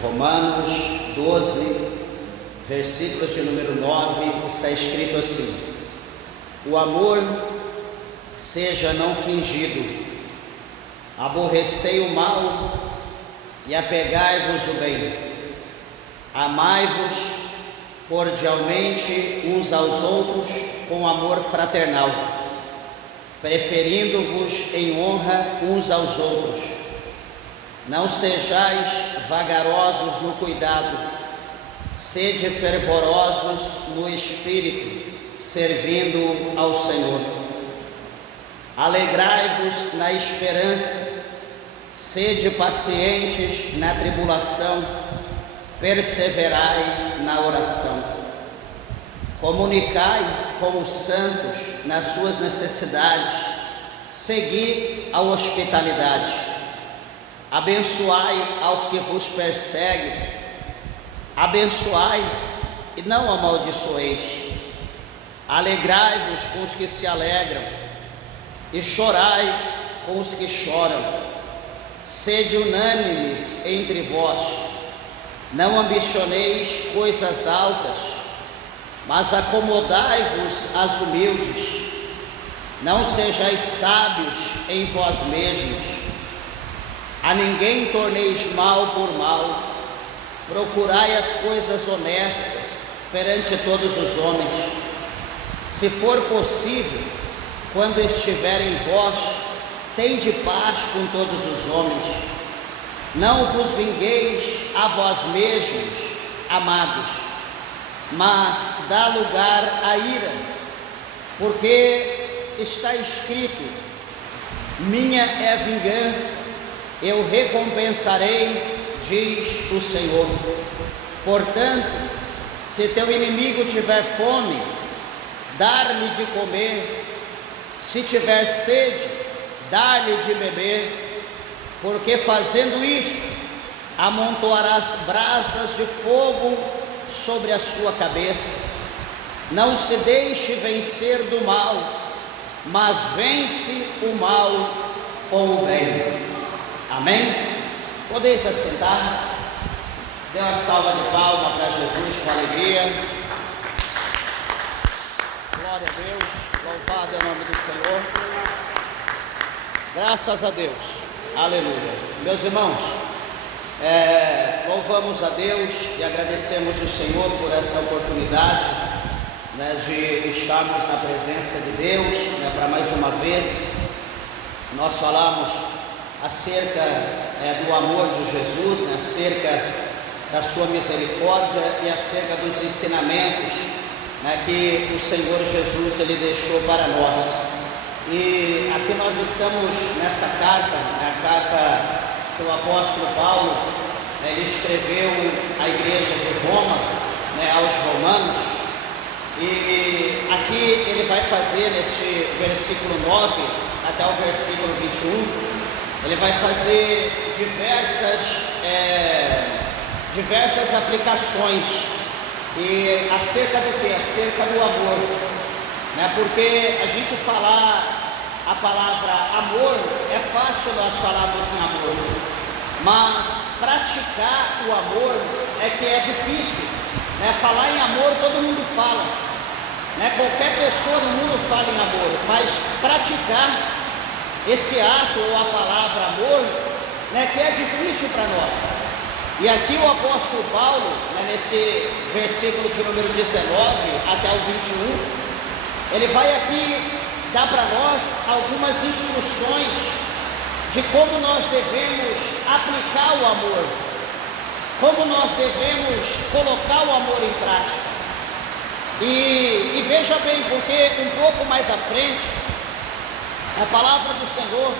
Romanos 12, versículos de número 9, está escrito assim: o amor seja não fingido, aborrecei o mal e apegai-vos o bem, amai-vos cordialmente uns aos outros com amor fraternal, preferindo-vos em honra uns aos outros. Não sejais vagarosos no cuidado, sede fervorosos no espírito, servindo ao Senhor. Alegrai-vos na esperança, sede pacientes na tribulação, perseverai na oração. Comunicai com os santos nas suas necessidades, segui a hospitalidade. Abençoai aos que vos perseguem, abençoai e não amaldiçoeis. Alegrai-vos com os que se alegram e chorai com os que choram. Sede unânimes entre vós, não ambicioneis coisas altas, mas acomodai-vos às humildes. Não sejais sábios em vós mesmos. A ninguém torneis mal por mal, procurai as coisas honestas perante todos os homens. Se for possível, quando estiver em vós, tende paz com todos os homens. Não vos vingueis a vós mesmos, amados, mas dá lugar à ira, porque está escrito: minha é a vingança, eu recompensarei, diz o Senhor. Portanto, se teu inimigo tiver fome, dar-lhe de comer, se tiver sede, dar-lhe de beber, porque fazendo isto, amontoarás brasas de fogo sobre a sua cabeça. Não se deixe vencer do mal, mas vence o mal com o bem. Amém? Podeis assentar. Dê uma salva de palmas para Jesus com alegria. Glória a Deus, louvado é o nome do Senhor. Graças a Deus, aleluia. Meus irmãos, louvamos a Deus e agradecemos o Senhor por essa oportunidade, de estarmos na presença de Deus, para mais uma vez nós falamos acerca do amor de Jesus, acerca da sua misericórdia e acerca dos ensinamentos que o Senhor Jesus ele deixou para nós. E aqui nós estamos nessa carta, a carta que o apóstolo Paulo ele escreveu à igreja de Roma, aos romanos. E aqui ele vai fazer neste versículo 9 até o versículo 21, ele vai fazer diversas aplicações e acerca do que? Acerca do amor, porque a gente falar a palavra amor, é fácil nós falarmos em amor, mas praticar o amor é que é difícil, falar em amor todo mundo fala, qualquer pessoa no mundo fala em amor, mas praticar esse ato ou a palavra amor, que é difícil para nós. E aqui o apóstolo Paulo, nesse versículo de número 19 até o 21, ele vai aqui dar para nós algumas instruções de como nós devemos aplicar o amor, como nós devemos colocar o amor em prática. E veja bem, porque um pouco mais à frente, a palavra do Senhor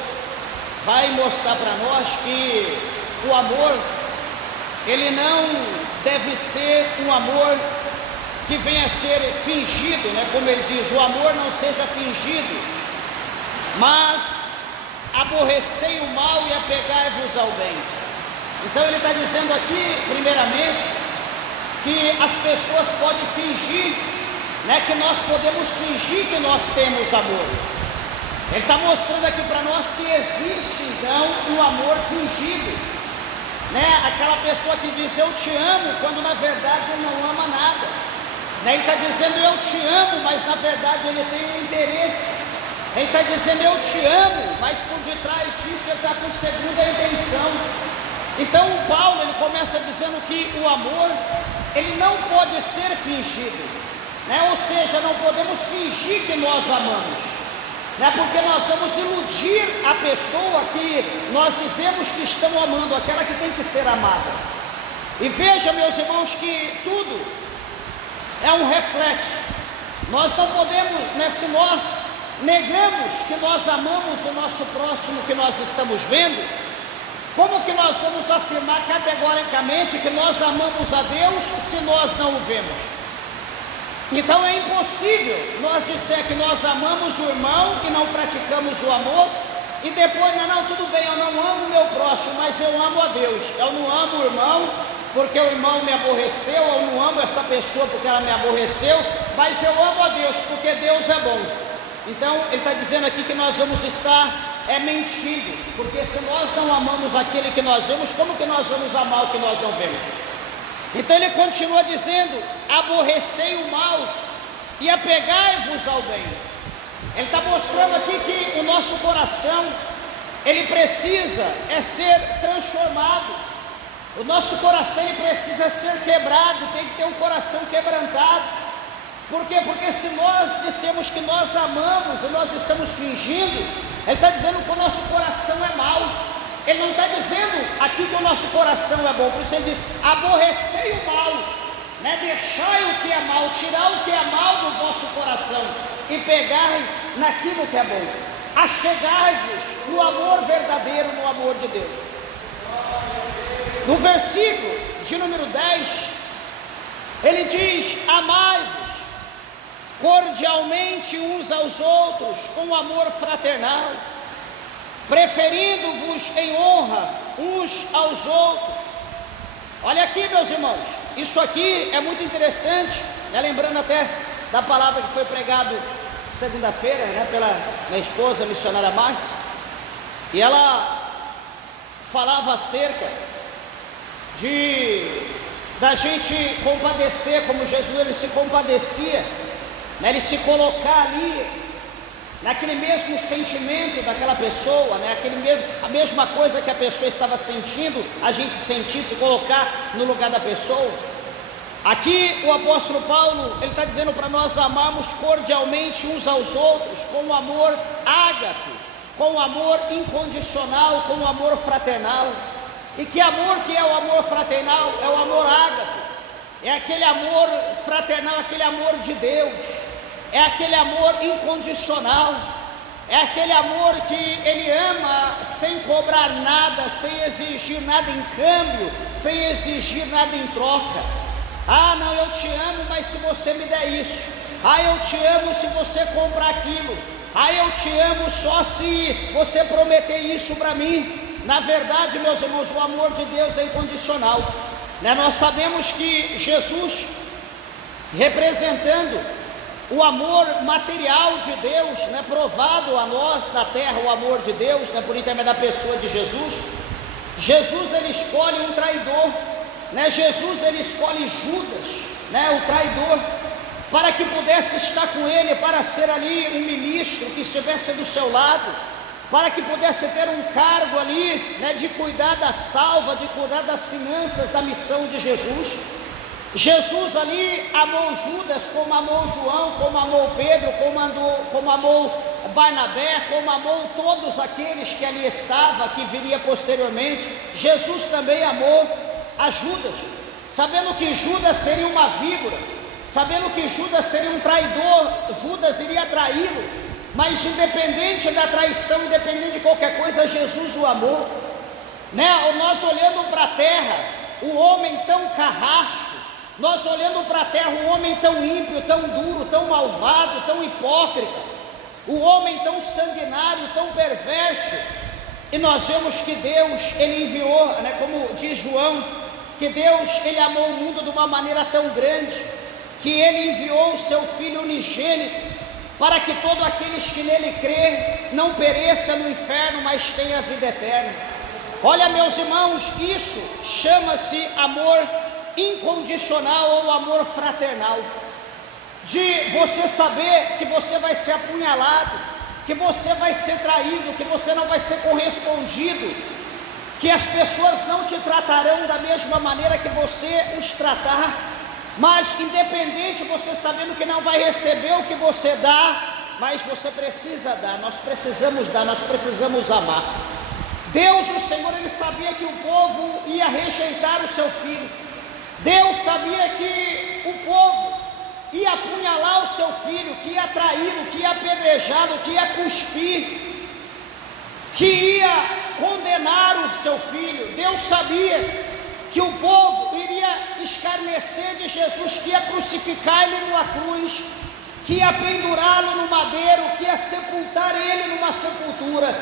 vai mostrar para nós que o amor, ele não deve ser um amor que venha a ser fingido, como ele diz, o amor não seja fingido, mas aborrecei o mal e apegai-vos ao bem. Então ele está dizendo aqui, primeiramente, que as pessoas podem fingir, que nós podemos fingir que nós temos amor. Ele está mostrando aqui para nós que existe então um amor fingido. Aquela pessoa que diz eu te amo, quando na verdade ele não ama nada, Ele está dizendo eu te amo, mas na verdade ele tem um interesse. Ele está dizendo eu te amo, mas por detrás disso ele está com segunda intenção. Então o Paulo, ele começa dizendo que o amor, ele não pode ser fingido, ou seja, não podemos fingir que nós amamos, porque nós vamos iludir a pessoa que nós dizemos que estão amando, aquela que tem que ser amada. E veja, meus irmãos, que tudo é um reflexo. Nós não podemos, se nós negamos que nós amamos o nosso próximo que nós estamos vendo, como que nós vamos afirmar categoricamente que nós amamos a Deus se nós não o vemos? Então é impossível nós dizer que nós amamos o irmão e não praticamos o amor, e depois, não, tudo bem, eu não amo o meu próximo, mas eu amo a Deus. Eu não amo o irmão porque o irmão me aborreceu, eu não amo essa pessoa porque ela me aborreceu, mas eu amo a Deus porque Deus é bom. Então ele está dizendo aqui que nós vamos estar mentindo, porque se nós não amamos aquele que nós vemos, como que nós vamos amar o que nós não vemos? Então ele continua dizendo: aborrecei o mal e apegai-vos ao bem. Ele está mostrando aqui que o nosso coração, ele precisa ser transformado. O nosso coração, ele precisa ser quebrado, tem que ter um coração quebrantado. Por quê? Porque se nós dissemos que nós amamos e nós estamos fingindo, ele está dizendo que o nosso coração é mau. Ele não está dizendo aqui que o nosso coração é bom, por isso ele diz: aborrecei o mal, deixai o que é mal, tirar o que é mal do vosso coração e pegai naquilo que é bom. Achegai-vos no amor verdadeiro, no amor de Deus. No versículo de número 10, ele diz: amai-vos cordialmente uns aos outros com amor fraternal, preferindo-vos em honra uns aos outros. Olha aqui, meus irmãos, isso aqui é muito interessante, lembrando até da palavra que foi pregado segunda-feira, pela minha esposa, a missionária Márcia, e ela falava acerca da gente compadecer, como Jesus ele se compadecia, ele se colocar ali naquele mesmo sentimento daquela pessoa, a mesma coisa que a pessoa estava sentindo, a gente sentir, se colocar no lugar da pessoa. Aqui o apóstolo Paulo, ele está dizendo para nós amarmos cordialmente uns aos outros, com o amor ágape, com o amor incondicional, com o amor fraternal. E que amor que é o amor fraternal? É o amor ágape, é aquele amor fraternal, aquele amor de Deus, é aquele amor incondicional, é aquele amor que ele ama sem cobrar nada, sem exigir nada em câmbio, sem exigir nada em troca. Não, eu te amo, mas se você me der isso. Eu te amo se você comprar aquilo. Eu te amo só se você prometer isso para mim. Na verdade, meus irmãos, o amor de Deus é incondicional. Nós sabemos que Jesus, representando o amor material de Deus, provado a nós na terra, o amor de Deus, por intermédio da pessoa de Jesus. Jesus ele escolhe um traidor, Jesus ele escolhe Judas, o traidor, para que pudesse estar com ele, para ser ali um ministro que estivesse do seu lado, para que pudesse ter um cargo ali, de cuidar da salva, de cuidar das finanças da missão de Jesus. Jesus ali amou Judas como amou João, como amou Pedro, como amou Barnabé, como amou todos aqueles que ali estavam, que viria posteriormente. Jesus também amou a Judas, sabendo que Judas seria uma víbora, sabendo que Judas seria um traidor, Judas iria traí-lo. Mas independente da traição, independente de qualquer coisa, Jesus o amou. Nós olhando para a terra, o homem tão carrasco, nós olhando para a terra, um homem tão ímpio, tão duro, tão malvado, tão hipócrita, o homem tão sanguinário, tão perverso, e nós vemos que Deus, ele enviou, como diz João, que Deus, ele amou o mundo de uma maneira tão grande, que ele enviou o seu Filho unigênito, para que todos aqueles que nele crê não pereça no inferno, mas tenha vida eterna. Olha, meus irmãos, isso chama-se amor incondicional ou amor fraternal. De você saber que você vai ser apunhalado, que você vai ser traído, que você não vai ser correspondido, que as pessoas não te tratarão da mesma maneira que você os tratar, mas independente, você sabendo que não vai receber o que você dá, mas você precisa dar, nós precisamos amar. Deus, o Senhor, Ele sabia que o povo ia rejeitar o seu filho. Deus sabia que o povo ia apunhalar o seu filho, que ia traí-lo, que ia apedrejá-lo, que ia cuspir, que ia condenar o seu filho. Deus sabia que o povo iria escarnecer de Jesus, que ia crucificar ele numa cruz, que ia pendurá-lo no madeiro, que ia sepultar ele numa sepultura.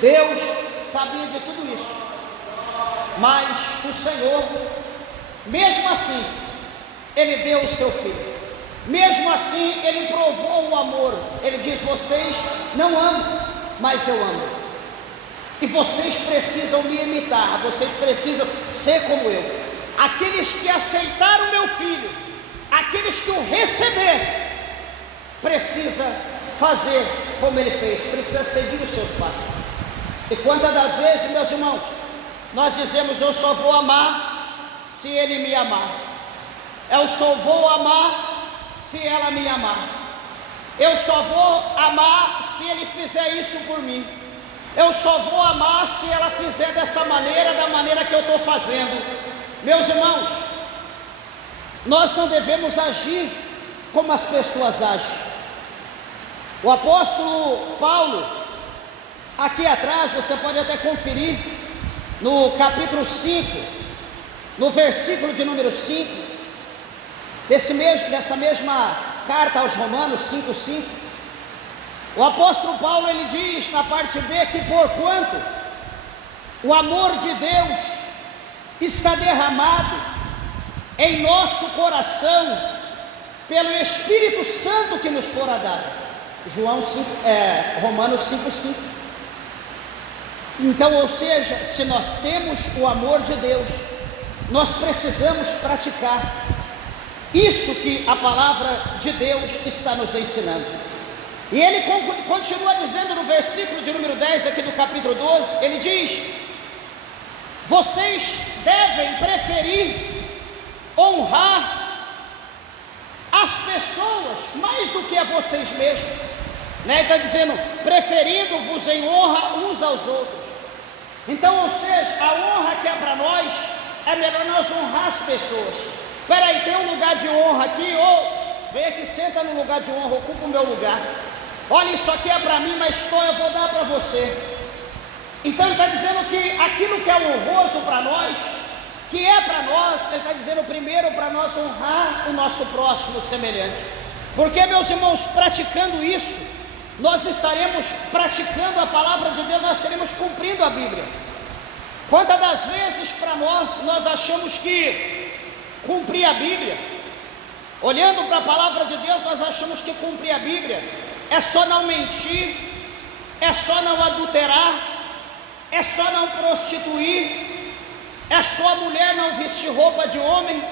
Deus sabia de tudo isso, mas o Senhor, mesmo assim, Ele deu o seu filho. Mesmo assim, Ele provou o amor. Ele diz: vocês não amam, mas eu amo, e vocês precisam me imitar, vocês precisam ser como eu. Aqueles que aceitaram meu filho, aqueles que o receber, precisa fazer como ele fez, precisa seguir os seus passos. E quantas das vezes, meus irmãos, nós dizemos: eu só vou amar se ele me amar, eu só vou amar se ela me amar, eu só vou amar se ele fizer isso por mim, eu só vou amar se ela fizer dessa maneira, da maneira que eu estou fazendo. Meus irmãos, nós não devemos agir como as pessoas agem. O apóstolo Paulo, aqui atrás, você pode até conferir, no capítulo 5, no versículo de número 5, dessa mesma carta aos Romanos 5:5, o apóstolo Paulo, ele diz na parte B que porquanto o amor de Deus está derramado em nosso coração pelo Espírito Santo que nos fora dado. Romanos 5:5. Então, ou seja, se nós temos o amor de Deus, nós precisamos praticar isso que a palavra de Deus está nos ensinando. E ele continua dizendo no versículo de número 10 aqui do capítulo 12, ele diz: vocês devem preferir honrar as pessoas mais do que a vocês mesmos, né? Ele está dizendo: preferindo-vos em honra uns aos outros. Então, ou seja, a honra que é para nós, é melhor nós honrar as pessoas. Espera aí, tem um lugar de honra aqui, vem aqui, senta no lugar de honra, ocupa o meu lugar. Olha, isso aqui é para mim, mas eu vou dar para você. Então ele está dizendo que aquilo que é honroso para nós, que é para nós, ele está dizendo primeiro para nós honrar o nosso próximo semelhante. Porque, meus irmãos, praticando isso, nós estaremos praticando a palavra de Deus, nós estaremos cumprindo a Bíblia. Quantas das vezes para nós achamos que cumprir a Bíblia, olhando para a palavra de Deus, nós achamos que cumprir a Bíblia é só não mentir, é só não adulterar, é só não prostituir, é só a mulher não vestir roupa de homem,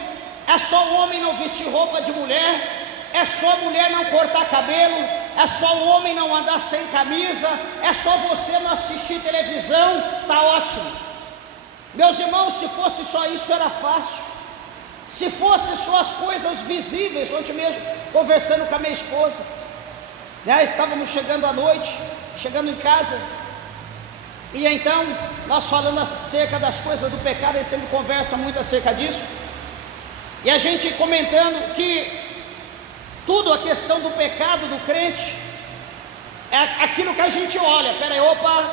é só o homem não vestir roupa de mulher, é só a mulher não cortar cabelo, é só o homem não andar sem camisa, é só você não assistir televisão, tá ótimo. Meus irmãos, se fosse só isso era fácil. Se fosse só as coisas visíveis, ontem mesmo, conversando com a minha esposa, né, estávamos chegando à noite, chegando em casa, e então, nós falando acerca das coisas do pecado, a gente sempre conversa muito acerca disso, e a gente comentando que tudo a questão do pecado do crente, é aquilo que a gente olha, peraí,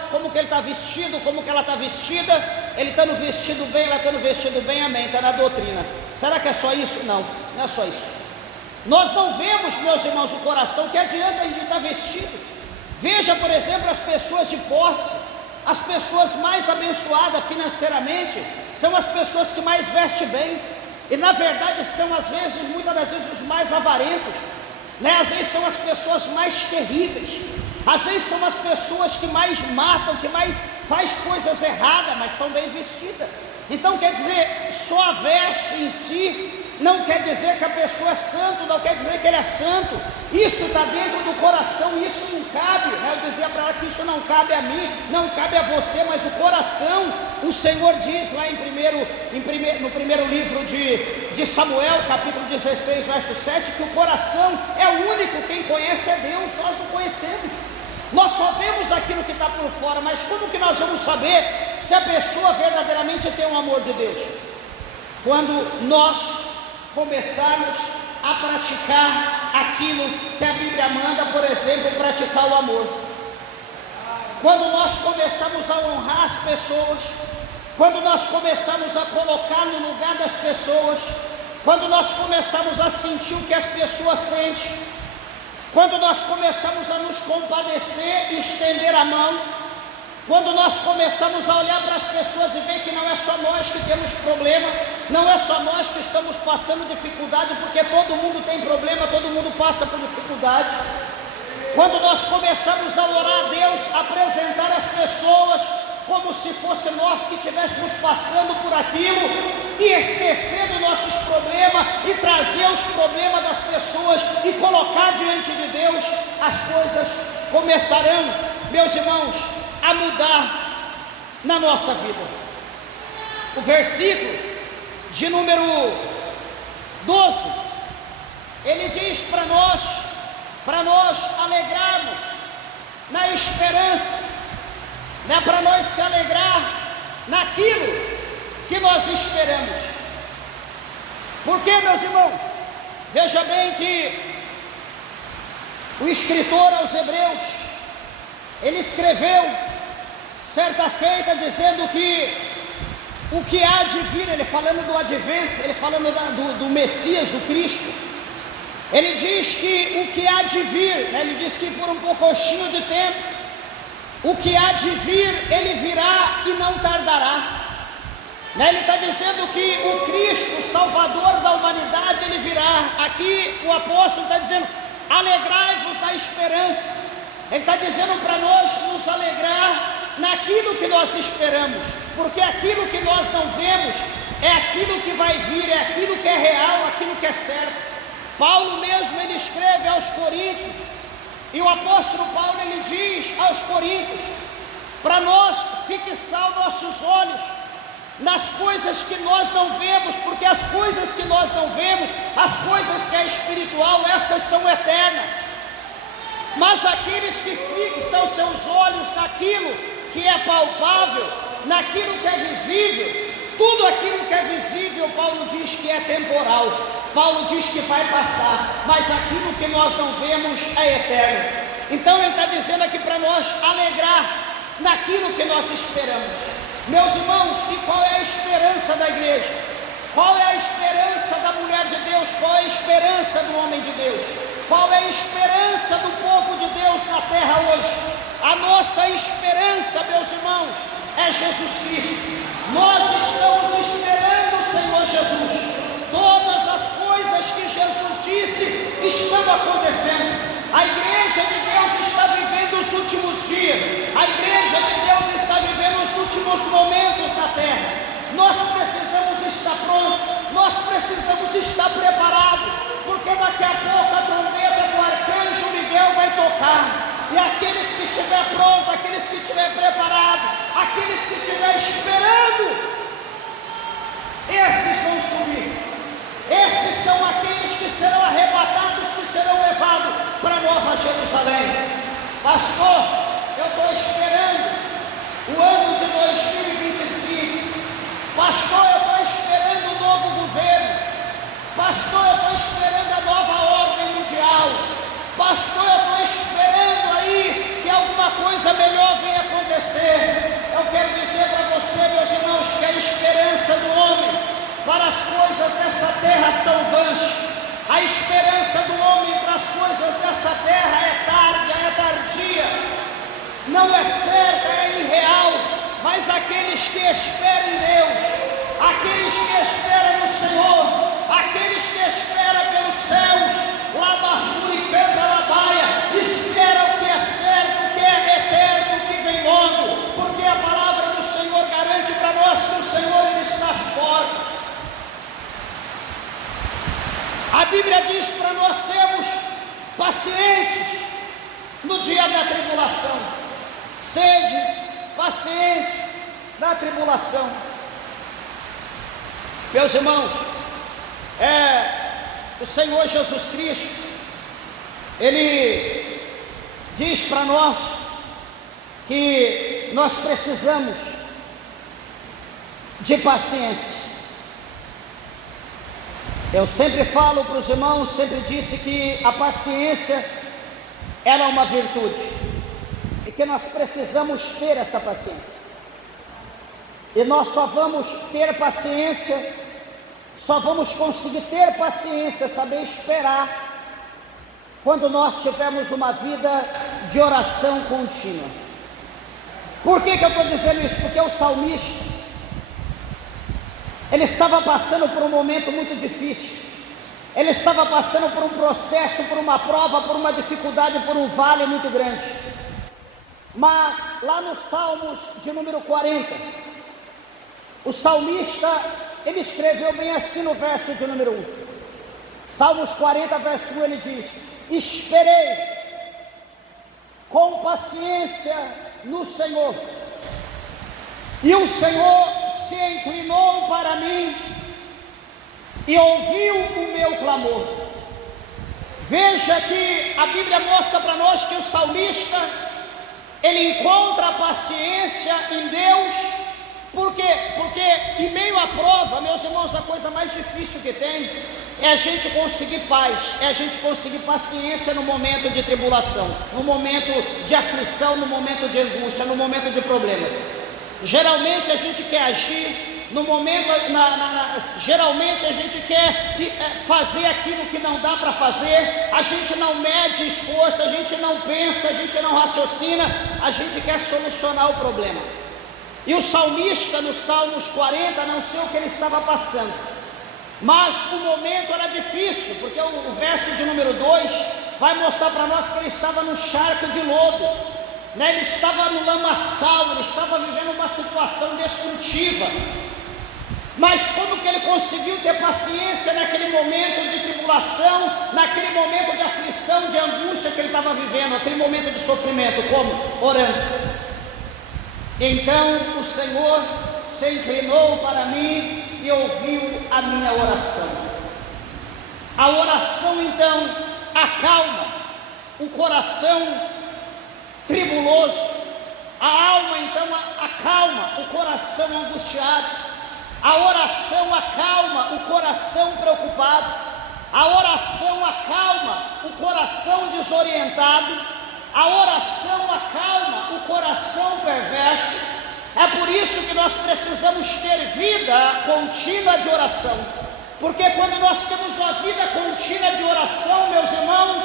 como que ele está vestido, como que ela está vestida, ele está no vestido bem, ela está no vestido bem, amém, está na doutrina. Será que é só isso? Não, não é só isso. Nós não vemos, meus irmãos, o coração, que adianta a gente estar vestido. Veja, por exemplo, as pessoas de posse, as pessoas mais abençoadas financeiramente, são as pessoas que mais vestem bem, e na verdade são muitas das vezes os mais avarentos, né? Às vezes são as pessoas mais terríveis. Às vezes são as pessoas que mais matam, que mais faz coisas erradas, mas estão bem vestidas. Então quer dizer, só a veste em si não quer dizer que a pessoa é santo, não quer dizer que ele é santo. Isso está dentro do coração, isso não cabe, né? Eu dizia para ela que isso não cabe a mim, não cabe a você, mas o coração, o Senhor diz lá no primeiro livro de Samuel, capítulo 16, verso 7, que o coração é o único, quem conhece é Deus, nós não conhecemos. Nós só vemos aquilo que está por fora, mas como que nós vamos saber se a pessoa verdadeiramente tem o amor de Deus? Quando nós começarmos a praticar aquilo que a Bíblia manda, por exemplo, praticar o amor. Quando nós começamos a honrar as pessoas, quando nós começamos a colocar no lugar das pessoas, quando nós começamos a sentir o que as pessoas sentem, quando nós começamos a nos compadecer e estender a mão, quando nós começamos a olhar para as pessoas e ver que não é só nós que temos problema, não é só nós que estamos passando dificuldade, porque todo mundo tem problema, todo mundo passa por dificuldade. Quando nós começamos a orar a Deus, apresentar as pessoas como se fosse nós que estivéssemos passando por aquilo, e esquecer dos nossos problemas e trazer os problemas das pessoas e colocar diante de Deus, as coisas começarão, meus irmãos, a mudar na nossa vida. O versículo de número 12, ele diz para nós alegrarmos na esperança, né? Para nós se alegrar naquilo que nós esperamos. Porque, meus irmãos, veja bem que o escritor aos Hebreus, ele escreveu certa feita dizendo que o que há de vir, ele falando do advento, ele falando do Messias, do Cristo, ele diz que o que há de vir, né, ele diz que por um pouquinho de tempo, o que há de vir, ele virá e não tardará, né? Ele está dizendo que o Cristo, o Salvador da humanidade, ele virá. Aqui o apóstolo está dizendo, alegrai-vos na esperança. Ele está dizendo para nós nos alegrar naquilo que nós esperamos, porque aquilo que nós não vemos é aquilo que vai vir, é aquilo que é real, aquilo que é certo. Paulo mesmo, ele escreve aos Coríntios, e o apóstolo Paulo, ele diz aos Coríntios, para nós fixar os nossos olhos nas coisas que nós não vemos, porque as coisas que nós não vemos, as coisas que é espiritual, essas são eternas. Mas aqueles que fixam seus olhos naquilo que é palpável, naquilo que é visível, tudo aquilo que é visível, Paulo diz que é temporal, Paulo diz que vai passar, mas aquilo que nós não vemos é eterno. Então ele está dizendo aqui para nós alegrar naquilo que nós esperamos. Meus irmãos, e qual é a esperança da igreja? Qual é a esperança da mulher de Deus? Qual é a esperança do homem de Deus? Qual é a esperança do povo de Deus na terra hoje? A nossa esperança, meus irmãos, é Jesus Cristo. Nós estamos esperando o Senhor Jesus. Todas as coisas que Jesus disse estão acontecendo. A igreja de Deus está vivendo os últimos dias. A igreja de Deus está vivendo os últimos momentos na terra. Nós precisamos estar prontos, nós precisamos estar preparados, porque daqui a pouco a trombeta do arcanjo Miguel vai tocar. E aqueles que estiver pronto, aqueles que estiver preparado, aqueles que estiver esperando, esses vão subir. Esses são aqueles que serão arrebatados, que serão levados para Nova Jerusalém. Pastor, eu estou esperando o ano de 2025. Pastor, eu estou esperando o novo governo. Pastor, eu estou esperando a nova ordem mundial. Pastor, eu estou esperando aí que alguma coisa melhor venha acontecer. Eu quero dizer para você, meus irmãos, que a esperança do homem para as coisas dessa terra são vãs. A esperança do homem para as coisas dessa terra é tardia, não é certa, é irreal. Mas aqueles que esperam em Deus, aqueles que esperam no Senhor, aqueles que esperam pelos céus, Labassuri canta Labaia, esperam o que é certo, Bíblia diz para nós sermos pacientes no dia da tribulação. Sede paciente na tribulação. Meus irmãos, o Senhor Jesus Cristo, Ele diz para nós que nós precisamos de paciência. Eu sempre falo para os irmãos, sempre disse que a paciência era uma virtude e que nós precisamos ter essa paciência. E nós só vamos ter paciência, só vamos conseguir ter paciência, saber esperar, quando nós tivermos uma vida de oração contínua. Por que eu estou dizendo isso? Porque o salmista, ele estava passando por um momento muito difícil. Ele estava passando por um processo, por uma prova, por uma dificuldade, por um vale muito grande. Mas lá nos Salmos de número 40, o salmista, ele escreveu bem assim no verso de número 1. Salmos 40, verso 1, ele diz: esperei com paciência no Senhor, e o Senhor se inclinou para mim e ouviu o meu clamor. Veja que a Bíblia mostra para nós que o salmista, ele encontra a paciência em Deus. Por quê? Porque em meio à prova, meus irmãos, a coisa mais difícil que tem é a gente conseguir paz, é a gente conseguir paciência no momento de tribulação, no momento de aflição, no momento de angústia, no momento de problemas. Geralmente a gente quer agir no momento, geralmente a gente quer fazer aquilo que não dá para fazer, a gente não mede esforço, a gente não pensa, a gente não raciocina, a gente quer solucionar o problema. E o salmista, no Salmos 40, não sei o que ele estava passando, mas o momento era difícil, porque o verso de número 2 vai mostrar para nós que ele estava no charco de lodo, ele estava no lamaçal, ele estava vivendo uma situação destrutiva. Mas como que ele conseguiu ter paciência naquele momento de tribulação, naquele momento de aflição, de angústia que ele estava vivendo, aquele momento de sofrimento? Como? Orando. Então o Senhor se inclinou para mim e ouviu a minha oração. A oração então acalma o coração tribuloso, a alma então acalma o coração angustiado, a oração acalma o coração preocupado, a oração acalma o coração desorientado, a oração acalma o coração perverso. É por isso que nós precisamos ter vida contínua de oração, porque quando nós temos uma vida contínua de oração, meus irmãos,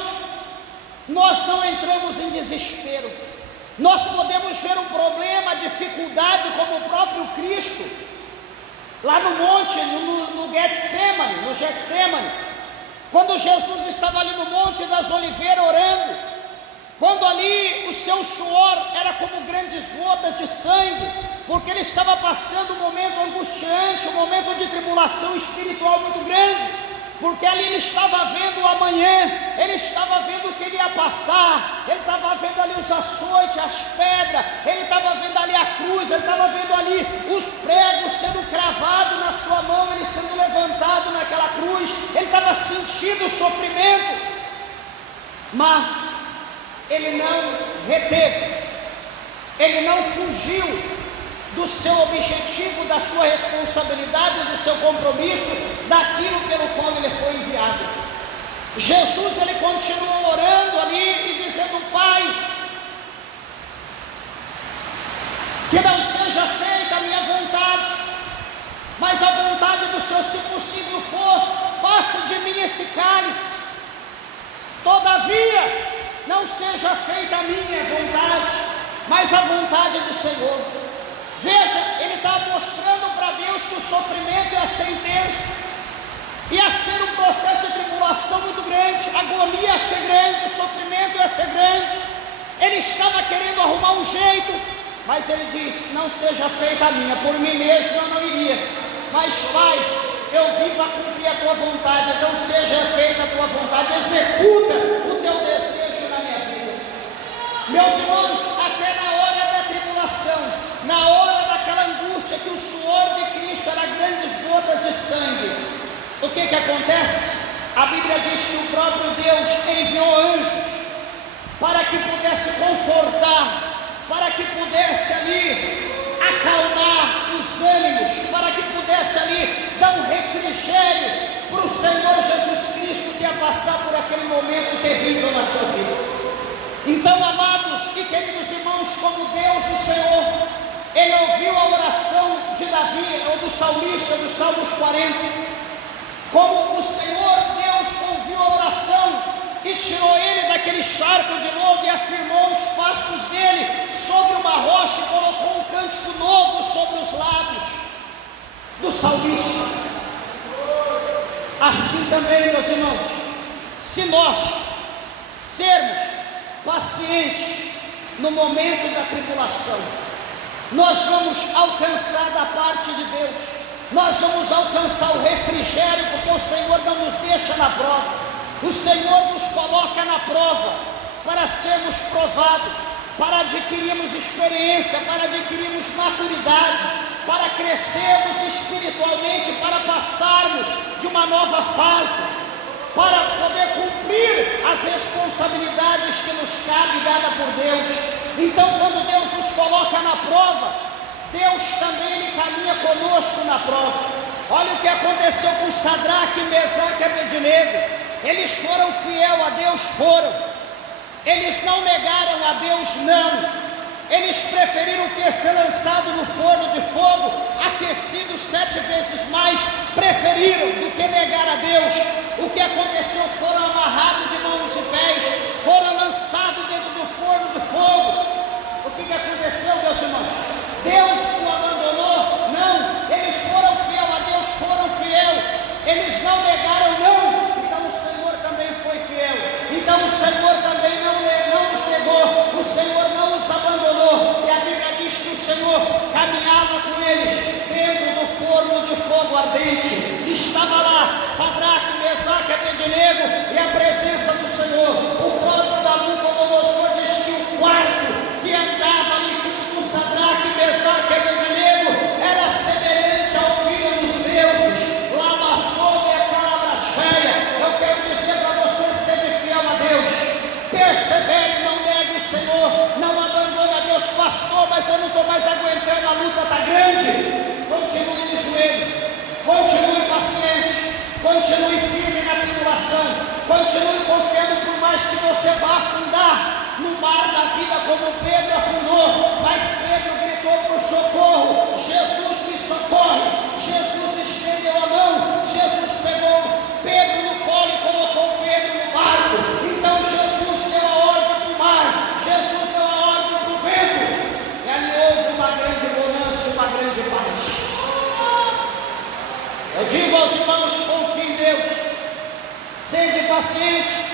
nós não entramos em desespero. Nós podemos ver um problema, a dificuldade, como o próprio Cristo, lá no monte, no Getsemane, quando Jesus estava ali no Monte das Oliveiras orando, quando ali o seu suor era como grandes gotas de sangue, porque ele estava passando um momento angustiante, um momento de tribulação espiritual muito grande, porque ali ele estava vendo o amanhã, ele estava vendo o que ele ia passar, ele estava vendo ali os açoites, as pedras, ele estava vendo ali a cruz, ele estava vendo ali os pregos sendo cravados na sua mão, ele sendo levantado naquela cruz, ele estava sentindo o sofrimento, mas ele não reteve, ele não fugiu do seu objetivo, da sua responsabilidade, do seu compromisso, daquilo pelo qual ele foi enviado. Jesus, ele continuou orando ali e dizendo: Pai, que não seja feita a minha vontade, mas a vontade do Senhor, se possível for, passe de mim esse cálice, todavia não seja feita a minha vontade, mas a vontade do Senhor. Veja, ele está mostrando para Deus que o sofrimento ia ser intenso, ia ser um processo de tribulação muito grande, a agonia ia ser grande, o sofrimento ia ser grande. Ele estava querendo arrumar um jeito, mas ele diz: não seja feita a minha, por mim mesmo eu não iria, mas Pai, eu vim para cumprir a tua vontade, então seja feita a tua vontade, executa o teu desejo na minha vida. Meus irmãos, até na hora da tribulação, na hora daquela angústia que o suor de Cristo era grandes gotas de sangue, o que acontece? A Bíblia diz que o próprio Deus enviou anjos para que pudesse confortar, para que pudesse ali acalmar os ânimos, para que pudesse ali dar um refrigério para o Senhor Jesus Cristo que ia passar por aquele momento terrível na sua vida. Então, amados e queridos irmãos, como Deus, o Senhor, Ele ouviu a oração de Davi, ou do salmista, dos Salmos 40, como o Senhor Deus ouviu a oração e tirou ele daquele charco de lodo e afirmou os passos dele sobre uma rocha e colocou um cântico novo sobre os lábios do salmista. Assim também, meus irmãos, se nós sermos pacientes no momento da tribulação, nós vamos alcançar da parte de Deus, nós vamos alcançar o refrigério, porque o Senhor não nos deixa na prova. O Senhor nos coloca na prova para sermos provados, para adquirirmos experiência, para adquirirmos maturidade, para crescermos espiritualmente, para passarmos de uma nova fase, para poder cumprir as responsabilidades que nos cabe dada por Deus. Então, quando Deus nos coloca na prova, Deus também Ele caminha conosco na prova. Olha o que aconteceu com Sadraque, Mesaque e Abednego. Eles foram fiel a Deus, eles não negaram a Deus, não, eles preferiram ser lançado no forno de fogo, aquecido 7 vezes mais, preferiram do que negar a Deus. O que aconteceu? Foram amarrados de mãos e pés, foram lançados dentro do forno de fogo. O que aconteceu, meus irmãos? Deus o abandonou? Não, eles foram fiel a Deus, foram fiel, eles não negaram, não. Então o Senhor também não nos negou, o Senhor não nos abandonou, e a Bíblia diz que o Senhor caminhava com eles dentro do forno de fogo ardente. Estava lá Sadraque, Mesaque e Abednego, e a presença do Senhor. O próprio Nabucodonosor diz que o quarto que andava ali junto com Sadraque, Mesaque e Abednego era semelhante ao filho dos deuses, lama sobre a palavra cheia. Eu quero dizer para você, Deus, persevere, não negue o Senhor, não abandone a Deus. Pastor, mas eu não estou mais aguentando, a luta está grande. Continue de joelho, continue paciente, continue firme na tribulação, continue confiando, por mais que você vá afundar no mar da vida como Pedro afundou, mas Pedro gritou por socorro, Jesus me socorre, Jesus estendeu a mão, Jesus pegou Pedro no colo e colocou Pedro no barco. Então Jesus deu a ordem para o mar, Jesus deu a ordem para o vento, e ali houve uma grande bonança, uma grande paz. Eu digo aos irmãos, confie em Deus, sede paciente,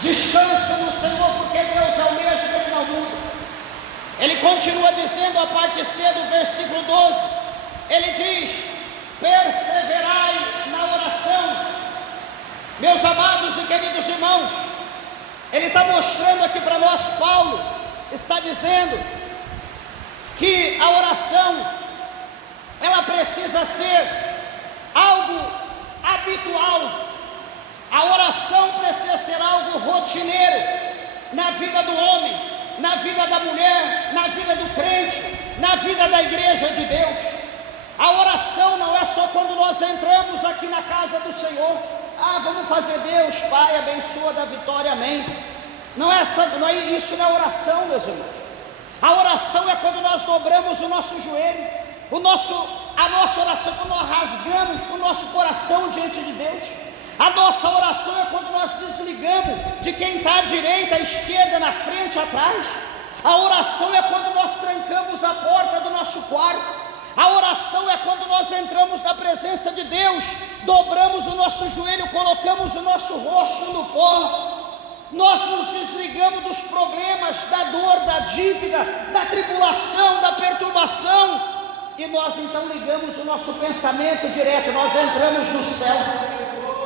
descanse no Senhor, porque Deus é o mesmo, Ele não muda. Ele continua dizendo a parte C do versículo 12, ele diz: perseverai na oração. Meus amados e queridos irmãos, ele está mostrando aqui para nós, Paulo está dizendo que a oração, ela precisa ser algo habitual. A oração precisa ser algo rotineiro na vida do homem, na vida da mulher, na vida do crente, na vida da igreja de Deus. A oração não é só quando nós entramos aqui na casa do Senhor. Vamos fazer Deus, Pai, abençoa da vitória, amém. Isso não é oração, meus irmãos. A oração é quando nós dobramos o nosso joelho, a nossa oração, quando nós rasgamos o nosso coração diante de Deus. A nossa oração é quando nós desligamos de quem está à direita, à esquerda, na frente, atrás. A oração é quando nós trancamos a porta do nosso quarto. A oração é quando nós entramos na presença de Deus, dobramos o nosso joelho, colocamos o nosso rosto no pó. Nós nos desligamos dos problemas, da dor, da dívida, da tribulação, da perturbação. e nós então ligamos o nosso pensamento direto, nós entramos no céu,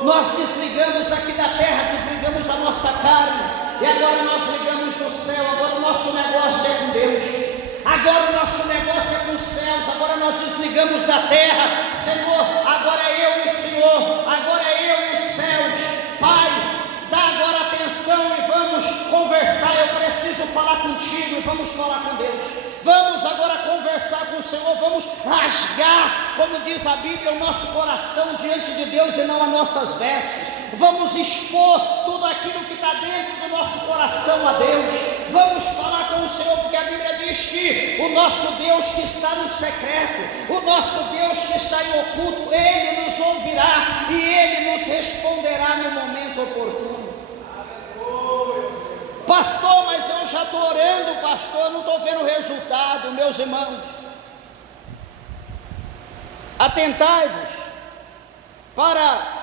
nós desligamos aqui da terra, desligamos a nossa carne, e agora nós ligamos no céu. Agora o nosso negócio é com Deus, agora o nosso negócio é com os céus, agora nós desligamos da terra. Senhor, agora é eu e o Senhor, agora é eu e os céus. Pai, dá agora atenção e vamos conversar. Eu preciso falar contigo e vamos falar com Deus. Vamos agora conversar com o Senhor, vamos rasgar, como diz a Bíblia, o nosso coração diante de Deus e não as nossas vestes. Vamos expor tudo aquilo que está dentro do nosso coração a Deus. Vamos falar com o Senhor, porque a Bíblia diz que o nosso Deus que está no secreto, o nosso Deus que está em oculto, Ele nos ouvirá e Ele nos responderá no momento oportuno. Pastor, mas eu já estou orando, pastor, não estou vendo o resultado. Meus irmãos, atentai-vos para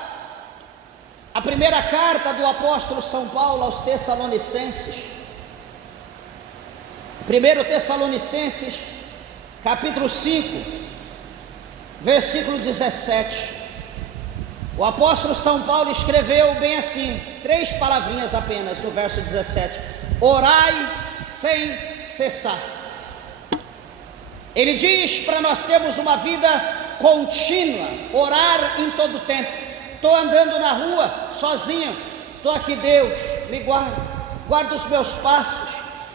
a primeira carta do apóstolo São Paulo aos Tessalonicenses, 1 Tessalonicenses, capítulo 5, versículo 17. O apóstolo São Paulo escreveu bem assim, 3 palavrinhas apenas no verso 17: orai sem cessar. Ele diz para nós termos uma vida contínua, orar em todo tempo. Estou andando na rua sozinho, estou aqui, Deus, me guarda os meus passos,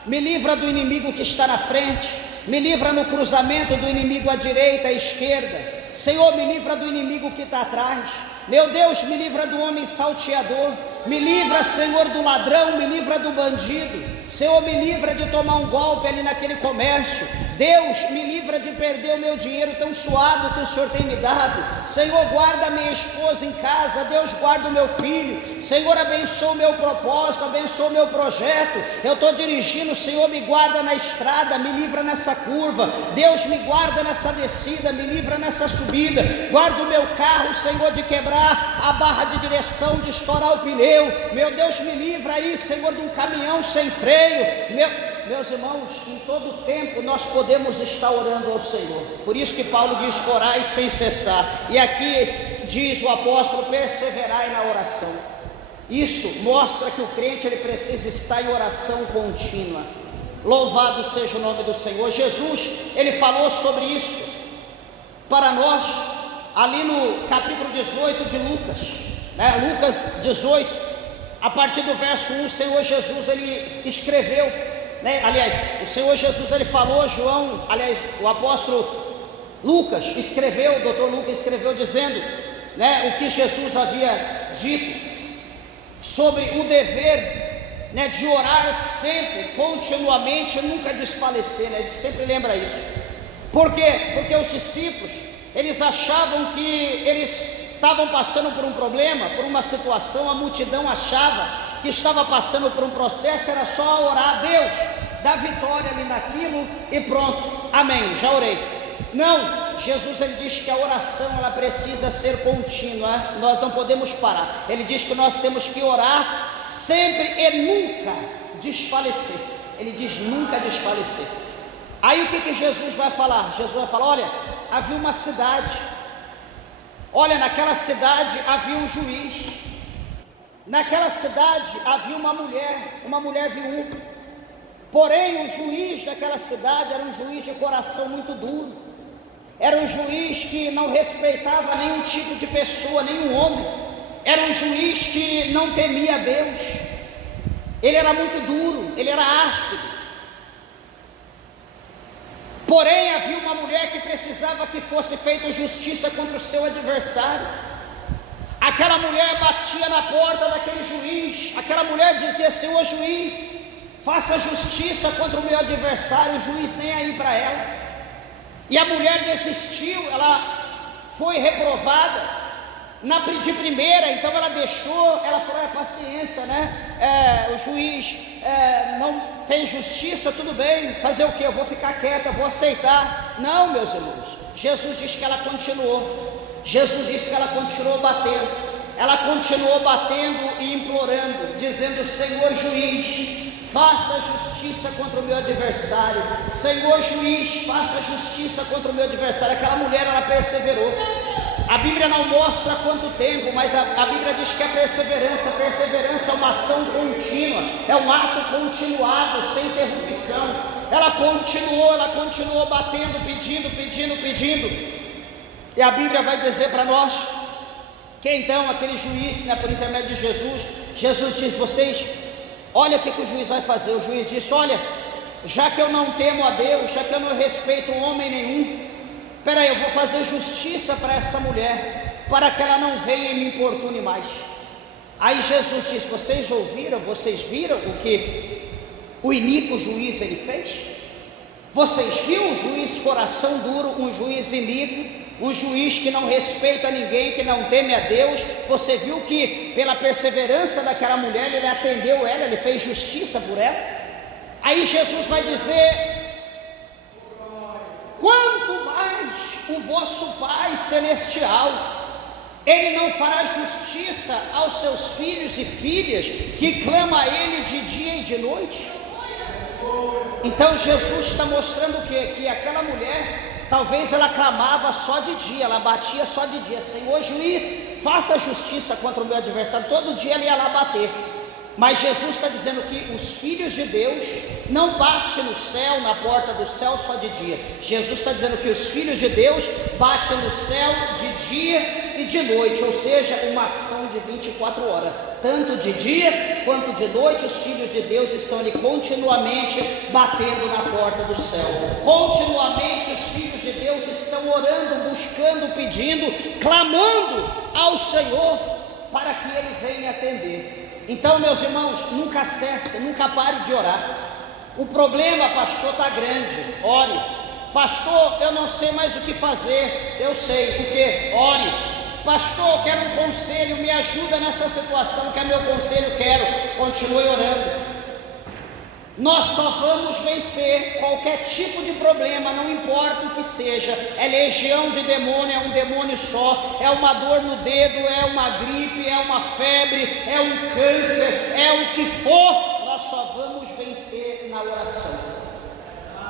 me livra do inimigo que está na frente, me livra no cruzamento do inimigo à direita, à esquerda. Senhor, me livra do inimigo que está atrás. Meu Deus, me livra do homem salteador, me livra, Senhor, do ladrão, me livra do bandido. Senhor, me livra de tomar um golpe ali naquele comércio. Deus, me livra de perder o meu dinheiro tão suado que o Senhor tem me dado. Senhor, guarda a minha esposa em casa. Deus, guarda o meu filho. Senhor, abençoa o meu propósito, abençoa o meu projeto. Eu estou dirigindo, Senhor, me guarda na estrada, me livra nessa curva. Deus, me guarda nessa descida, me livra nessa subida. Guarda o meu carro, Senhor, de quebrar a barra de direção, de estourar o pneu. Meu Deus, me livra aí, Senhor, de um caminhão sem freio. Meus irmãos, em todo tempo nós podemos estar orando ao Senhor. Por isso que Paulo diz: orai sem cessar. E aqui diz o apóstolo: perseverai na oração. Isso mostra que o crente ele precisa estar em oração contínua. Louvado seja o nome do Senhor. Jesus, ele falou sobre isso para nós ali no capítulo 18 de Lucas, né? Lucas 18, a partir do verso 1, o Senhor Jesus ele escreveu, né? Aliás, o Senhor Jesus ele falou, o apóstolo Lucas escreveu, o doutor Lucas escreveu dizendo, né, o que Jesus havia dito sobre o dever, né, de orar sempre, continuamente, nunca desfalecer, né? A gente sempre lembra isso. Por quê? Porque os discípulos, eles achavam que eles estavam passando por um problema, por uma situação. A multidão achava que estava passando por um processo, era só orar a Deus, dar vitória ali naquilo e pronto, amém, já orei. Não, Jesus ele diz que a oração ela precisa ser contínua, nós não podemos parar. Ele diz que nós temos que orar sempre e nunca desfalecer. Ele diz nunca desfalecer. Aí o que Jesus vai falar? Jesus vai falar: olha, havia uma cidade, olha, naquela cidade havia um juiz, naquela cidade havia uma mulher viúva, porém o juiz daquela cidade era um juiz de coração muito duro, era um juiz que não respeitava nenhum tipo de pessoa, nenhum homem, era um juiz que não temia Deus, ele era muito duro, ele era áspero. Porém havia uma mulher que precisava que fosse feita justiça contra o seu adversário. Aquela mulher batia na porta daquele juiz, aquela mulher dizia: Senhor juiz, faça justiça contra o meu adversário. O juiz nem aí para ela. E a mulher desistiu, ela foi reprovada de primeira, então ela deixou, ela falou: paciência, né? O juiz não fez justiça, tudo bem, fazer o que? Eu vou ficar quieta, eu vou aceitar. Não, meus irmãos, Jesus disse que ela continuou. Jesus disse que ela continuou batendo. Ela continuou batendo e implorando, dizendo: Senhor juiz, faça justiça contra o meu adversário. Senhor juiz, faça justiça contra o meu adversário. Aquela mulher, ela perseverou. A Bíblia não mostra quanto tempo, mas a Bíblia diz que a perseverança é uma ação contínua, é um ato continuado, sem interrupção. Ela continuou batendo, pedindo. E a Bíblia vai dizer para nós que então aquele juiz, por intermédio de Jesus diz: vocês, olha o que o juiz vai fazer. O juiz disse: olha, já que eu não temo a Deus, já que eu não respeito homem nenhum, peraí, eu vou fazer justiça para essa mulher, para que ela não venha e me importune mais. Aí Jesus disse: vocês viram o que o iníquo juiz ele fez? Vocês viram um juiz de coração duro, um juiz iníquo, um juiz que não respeita ninguém, que não teme a Deus? Você viu que pela perseverança daquela mulher, ele atendeu ela, ele fez justiça por ela? Aí Jesus vai dizer: quanto mais o vosso Pai Celestial, Ele não fará justiça aos seus filhos e filhas, que clamam a Ele de dia e de noite? Então Jesus está mostrando o quê? Que aquela mulher, talvez ela clamava só de dia, ela batia só de dia: Senhor juiz, faça justiça contra o meu adversário. Todo dia ela ia lá bater. Mas Jesus está dizendo que os filhos de Deus não batem no céu, na porta do céu só de dia. Jesus está dizendo que os filhos de Deus batem no céu de dia e de noite, ou seja, uma ação de 24 horas, tanto de dia quanto de noite. Os filhos de Deus estão ali continuamente batendo na porta do céu. Continuamente os filhos de Deus estão orando, buscando, pedindo, clamando ao Senhor para que Ele venha atender. Então, meus irmãos, nunca cesse, nunca pare de orar. O problema, pastor, está grande. Ore. Pastor, eu não sei mais o que fazer. Eu sei o que? Ore. Pastor, eu quero um conselho, me ajuda nessa situação. Que é meu conselho? Quero. Continue orando. Nós só vamos vencer qualquer tipo de problema, não importa o que seja. É legião de demônio, é um demônio só, é uma dor no dedo, é uma gripe, é uma febre, é um câncer, é o que for, nós só vamos vencer na oração.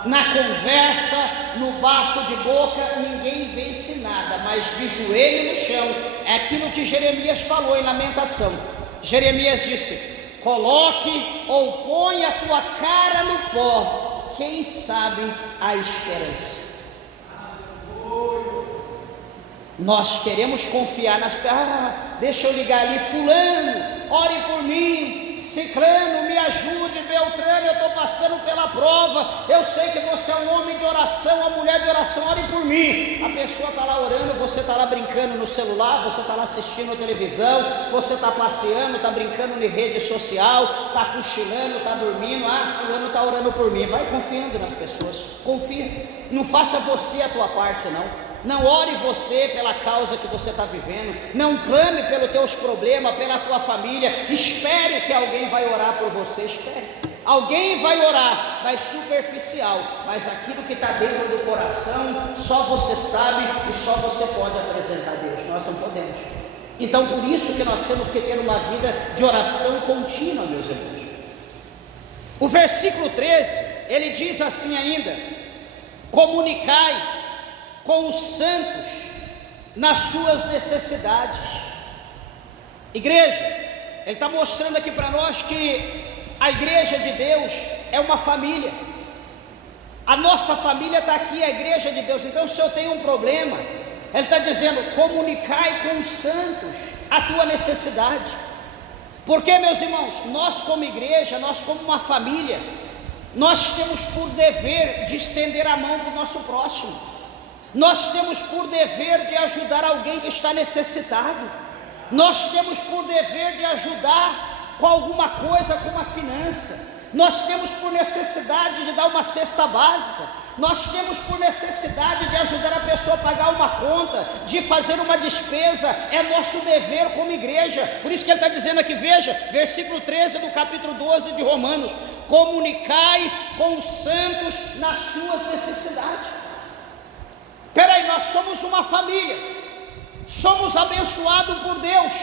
Na conversa, no bafo de boca, ninguém vence nada, mas de joelho no chão. É aquilo que Jeremias falou em Lamentação. Jeremias disse: coloque ou ponha a tua cara no pó, quem sabe a esperança. Nós queremos confiar nas pessoas. Deixa eu ligar ali, fulano, ore por mim, ciclano, me ajude, Beltrano, eu estou passando pela prova, eu sei que você é um homem de oração, uma mulher de oração, ore por mim. A pessoa está lá orando, você está lá brincando no celular, você está lá assistindo televisão, você está passeando, está brincando em rede social, está cochilando, está dormindo. Fulano está orando por mim. Vai confiando nas pessoas, confia, não faça você a tua parte não. Não ore você pela causa que você está vivendo, não clame pelos teus problemas, pela tua família. Espere que alguém vai orar por você, espere. Alguém vai orar, mas superficial, mas aquilo que está dentro do coração, só você sabe e só você pode apresentar a Deus. Nós não podemos. Então por isso que nós temos que ter uma vida de oração contínua, meus irmãos. O versículo 13, ele diz assim ainda: comunicai com os santos nas suas necessidades. Igreja, ele está mostrando aqui para nós que a igreja de Deus é uma família. A nossa família está aqui, a igreja de Deus. Então se eu tenho um problema, ele está dizendo: comunicai com os santos a tua necessidade. Porque, meus irmãos, nós como igreja, nós como uma família, nós temos por dever de estender a mão para o nosso próximo. Nós temos por dever de ajudar alguém que está necessitado. Nós temos por dever de ajudar com alguma coisa, com uma finança. Nós temos por necessidade de dar uma cesta básica. Nós temos por necessidade de ajudar a pessoa a pagar uma conta, de fazer uma despesa. É nosso dever como igreja. Por isso que ele está dizendo aqui, veja, versículo 13 do capítulo 12 de Romanos: comunicai com os santos nas suas necessidades. Peraí, nós somos uma família, somos abençoados por Deus.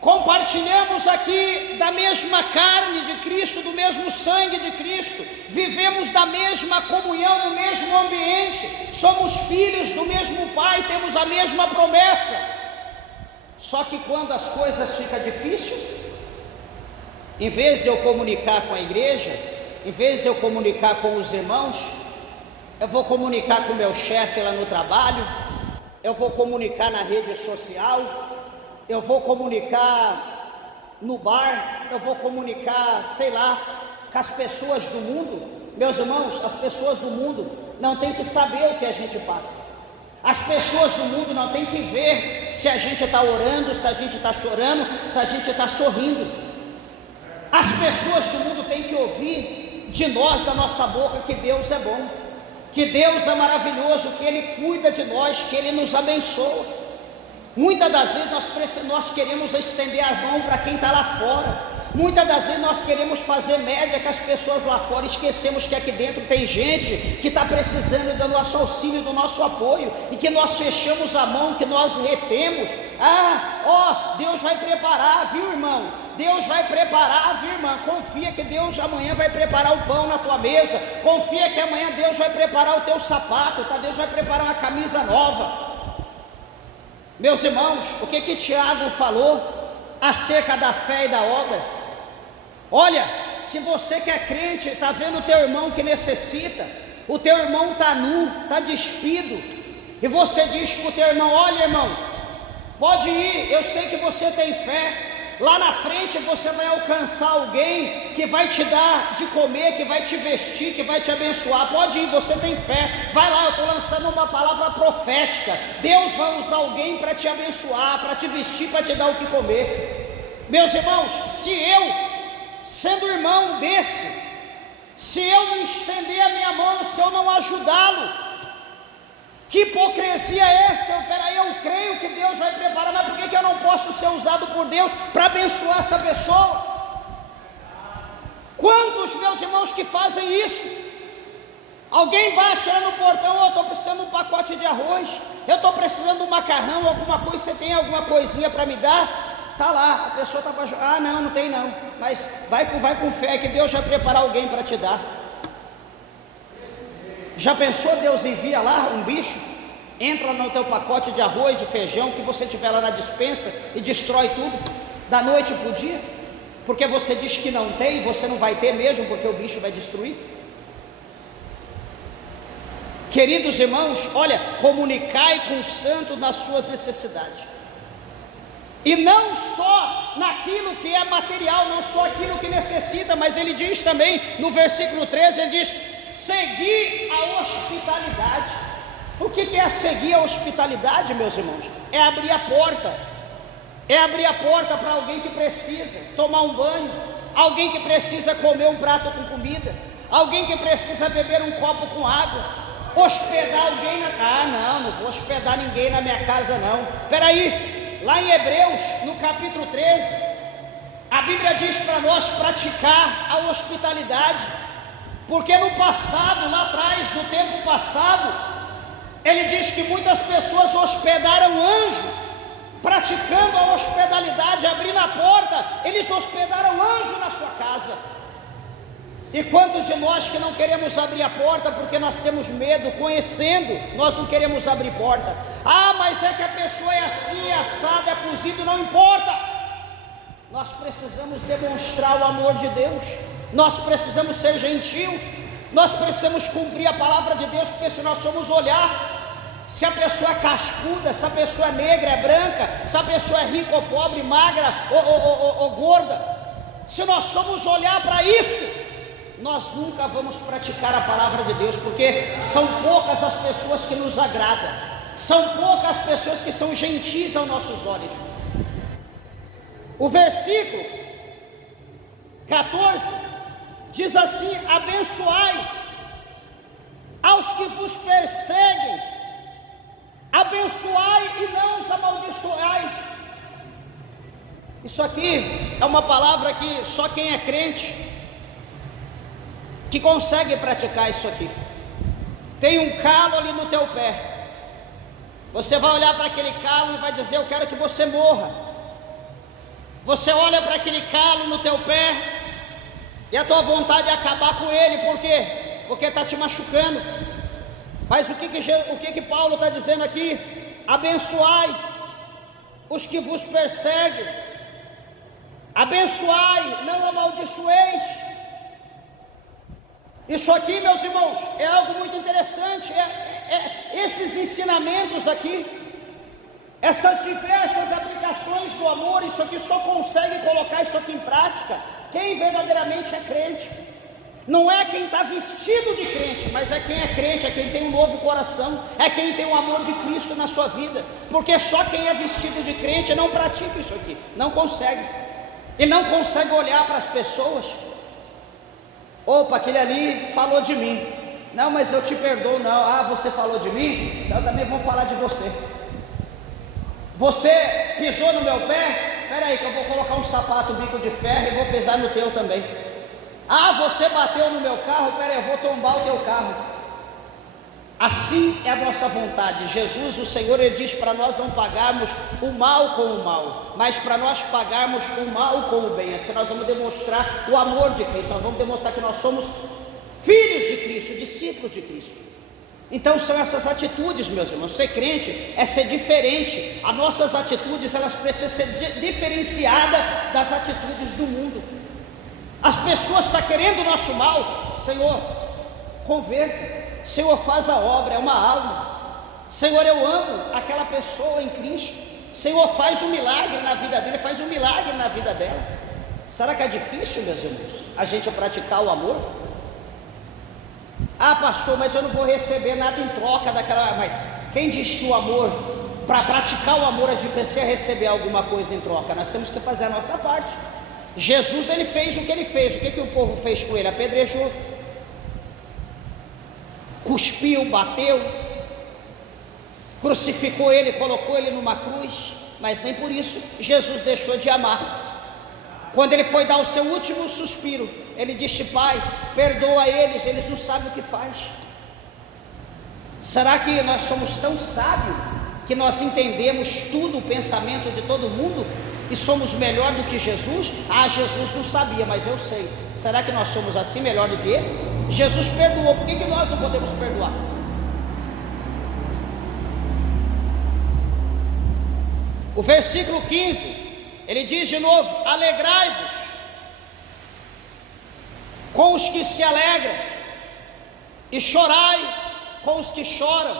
compartilhamos aqui da mesma carne de Cristo, do mesmo sangue de Cristo, vivemos da mesma comunhão, no mesmo ambiente, somos filhos do mesmo Pai, temos a mesma promessa. Só que quando as coisas ficam difíceis, em vez de eu comunicar com a igreja, em vez de eu comunicar com os irmãos, eu vou comunicar com o meu chefe lá no trabalho, eu vou comunicar na rede social, eu vou comunicar no bar, eu vou comunicar, sei lá, com as pessoas do mundo. Meus irmãos, as pessoas do mundo não tem que saber o que a gente passa. As pessoas do mundo não tem que ver se a gente está orando, se a gente está chorando, se a gente está sorrindo. As pessoas do mundo têm que ouvir de nós, da nossa boca, que Deus é bom, que Deus é maravilhoso, que Ele cuida de nós, que Ele nos abençoa. Muitas das vezes nós queremos estender a mão para quem está lá fora. Muitas das vezes nós queremos fazer média com as pessoas lá fora, esquecemos que aqui dentro tem gente que está precisando do nosso auxílio, do nosso apoio, e que nós fechamos a mão, que nós retemos. Deus vai preparar, viu, irmão? Deus vai preparar, viu, irmã? Confia que Deus amanhã vai preparar o pão na tua mesa. Confia que amanhã Deus vai preparar o teu sapato, tá? Deus vai preparar uma camisa nova. Meus irmãos, o que Tiago falou acerca da fé e da obra? Olha, se você que é crente, está vendo o teu irmão que necessita, o teu irmão está nu, está despido, e você diz para o teu irmão: olha, irmão, pode ir, eu sei que você tem fé, lá na frente você vai alcançar alguém que vai te dar de comer, que vai te vestir, que vai te abençoar. Pode ir, você tem fé, vai lá, eu estou lançando uma palavra profética. Deus vai usar alguém para te abençoar, para te vestir, para te dar o que comer. Meus irmãos, se eu, sendo irmão desse, se eu não estender a minha mão, se eu não ajudá-lo, que hipocrisia é essa? Eu creio que Deus vai preparar, mas por que eu não posso ser usado por Deus para abençoar essa pessoa? Quantos, meus irmãos, que fazem isso? Alguém bate lá no portão: eu estou precisando de um pacote de arroz, eu estou precisando de um macarrão, alguma coisa, você tem alguma coisinha para me dar? Está lá, a pessoa está para... não tem não, mas vai com fé que Deus vai preparar alguém para te dar. Já pensou, Deus envia lá um bicho, entra no teu pacote de arroz, de feijão que você tiver lá na despensa e destrói tudo, da noite para o dia, porque você diz que não tem, você não vai ter mesmo, porque o bicho vai destruir. Queridos irmãos, olha, comunicai com o santo nas suas necessidades, e não só naquilo que é material, não só aquilo que necessita, mas ele diz também no versículo 13, ele diz: seguir a hospitalidade. O que é seguir a hospitalidade, meus irmãos? É abrir a porta, para alguém que precisa tomar um banho, alguém que precisa comer um prato com comida, alguém que precisa beber um copo com água, hospedar alguém não vou hospedar ninguém na minha casa não. Peraí, lá em Hebreus, no capítulo 13, a Bíblia diz para nós praticar a hospitalidade, porque no passado, lá atrás, no tempo passado, ele diz que muitas pessoas hospedaram anjo, praticando a hospitalidade, abrindo a porta, eles hospedaram anjo na sua casa. E quantos de nós que não queremos abrir a porta porque nós temos medo, conhecendo, nós não queremos abrir porta? Mas é que a pessoa é assim, é assada, é cozido, não importa. Nós precisamos demonstrar o amor de Deus, nós precisamos ser gentil, nós precisamos cumprir a palavra de Deus, porque se nós formos olhar, se a pessoa é cascuda, se a pessoa é negra, é branca, se a pessoa é rica ou pobre, magra ou gorda, se nós formos olhar para isso, nós nunca vamos praticar a palavra de Deus, porque são poucas as pessoas que nos agradam, são poucas as pessoas que são gentis aos nossos olhos. O versículo 14 diz assim: abençoai aos que vos perseguem, abençoai e não os amaldiçoais. Isso aqui é uma palavra que só quem é crente que consegue praticar isso aqui. Tem um calo ali no teu pé, você vai olhar para aquele calo e vai dizer: eu quero que você morra. Você olha para aquele calo no teu pé e a tua vontade é acabar com ele. Por quê? Porque está te machucando. Mas o que Paulo está dizendo aqui? Abençoai os que vos perseguem, abençoai, não amaldiçoeis. Isso aqui, meus irmãos, é algo muito interessante. Esses ensinamentos aqui, essas diversas aplicações do amor, isso aqui só consegue colocar isso aqui em prática quem verdadeiramente é crente. Não é quem está vestido de crente, mas é quem é crente, é quem tem um novo coração, é quem tem o amor de Cristo na sua vida. Porque só quem é vestido de crente não pratica isso aqui, não consegue. Ele não consegue olhar para as pessoas. Opa, aquele ali falou de mim. Não, mas eu te perdoo. Não, ah, você falou de mim? Eu também vou falar de você. Você pisou no meu pé? Espera aí que eu vou colocar um sapato, bico de ferro e vou pisar no teu também. Ah, você bateu no meu carro? Espera aí, eu vou tombar o teu carro. Assim é a nossa vontade. Jesus, o Senhor, Ele diz para nós não pagarmos o mal com o mal, mas para nós pagarmos o mal com o bem. Assim nós vamos demonstrar o amor de Cristo, nós vamos demonstrar que nós somos filhos de Cristo, discípulos de Cristo. Então são essas atitudes, meus irmãos. Ser crente é ser diferente. As nossas atitudes, elas precisam ser diferenciadas das atitudes do mundo. As pessoas estão querendo o nosso mal. Senhor, converta. Senhor, faz a obra, é uma alma. Senhor, eu amo aquela pessoa em Cristo. Senhor, faz um milagre na vida dele, faz um milagre na vida dela. Será que é difícil, meus irmãos, a gente praticar o amor? Ah, pastor, mas eu não vou receber nada em troca daquela... Mas quem diz que o amor, para praticar o amor, a gente precisa receber alguma coisa em troca? Nós temos que fazer a nossa parte. Jesus, ele fez o que ele fez. O que o povo fez com ele? Apedrejou, cuspiu, bateu, crucificou ele, colocou ele numa cruz. Mas nem por isso Jesus deixou de amar. Quando ele foi dar o seu último suspiro, ele disse: Pai, perdoa eles não sabem o que faz. Será que nós somos tão sábios que nós entendemos tudo, o pensamento de todo mundo, e somos melhor do que Jesus? Ah, Jesus não sabia, mas eu sei. Será que nós somos assim melhor do que ele? Jesus perdoou, por que nós não podemos perdoar? O versículo 15, ele diz de novo: alegrai-vos com os que se alegram, e chorai com os que choram.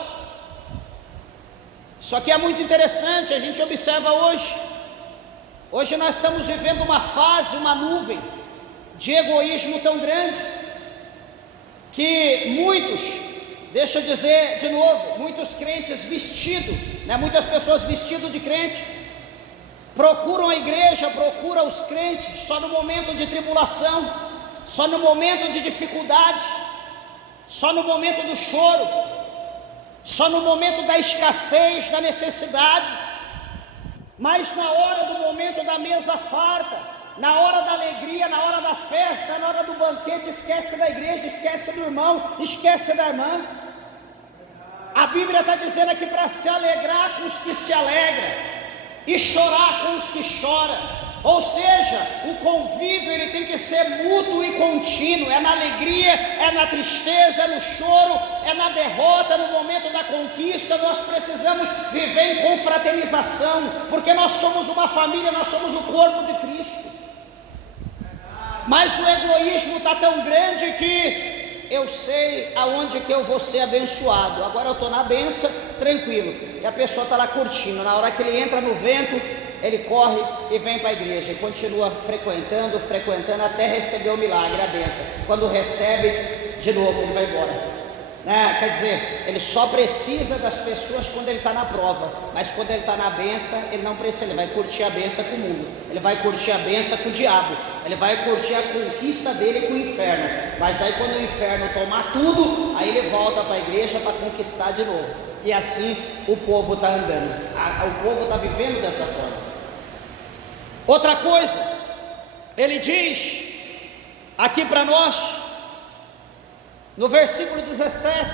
Isso aqui é muito interessante, a gente observa hoje. Hoje nós estamos vivendo uma fase, uma nuvem de egoísmo tão grande, que muitos, deixa eu dizer de novo, muitos crentes vestidos, muitas pessoas vestidas de crente, procuram a igreja, procuram os crentes só no momento de tribulação, só no momento de dificuldade, só no momento do choro, só no momento da escassez, da necessidade. Mas na hora do momento da mesa farta, na hora da alegria, na hora da festa, na hora do banquete, esquece da igreja, esquece do irmão, esquece da irmã. A Bíblia está dizendo aqui para se alegrar com os que se alegram e chorar com os que choram. Ou seja, o convívio ele tem que ser mútuo e contínuo. É na alegria, é na tristeza, é no choro, é na derrota, no momento da conquista. Nós precisamos viver em confraternização, porque nós somos uma família, nós somos o corpo de Cristo. Mas o egoísmo está tão grande que eu sei aonde que eu vou ser abençoado. Agora eu estou na benção, tranquilo, e a pessoa está lá curtindo. Na hora que ele entra no vento, ele corre e vem para a igreja e continua frequentando até receber o milagre, a benção. Quando recebe, de novo ele vai embora. Quer dizer, ele só precisa das pessoas quando ele está na prova, mas quando ele está na benção, ele não precisa. Ele vai curtir a benção com o mundo, ele vai curtir a benção com o diabo, ele vai curtir a conquista dele com o inferno. Mas daí quando o inferno tomar tudo, aí ele volta para a igreja para conquistar de novo. E assim o povo está andando, o povo está vivendo dessa forma. Outra coisa, ele diz aqui para nós, no versículo 17: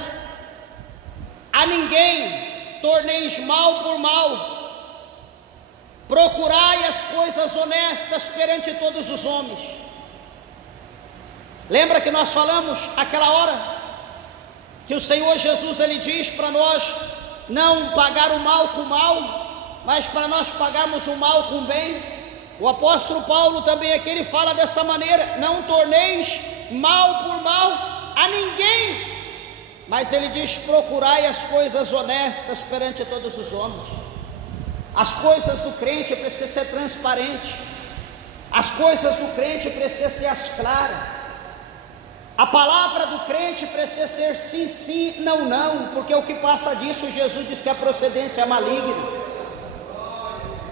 a ninguém torneis mal por mal, procurai as coisas honestas perante todos os homens. Lembra que nós falamos aquela hora que o Senhor Jesus ele diz para nós não pagar o mal com o mal, mas para nós pagarmos o mal com o bem. O apóstolo Paulo também aqui ele fala dessa maneira: não torneis mal por mal a ninguém, mas ele diz: procurai as coisas honestas perante todos os homens. As coisas do crente precisam ser transparentes, as coisas do crente precisam ser as claras. A palavra do crente precisa ser sim, sim, não, não, porque o que passa disso, Jesus diz que a procedência é maligna.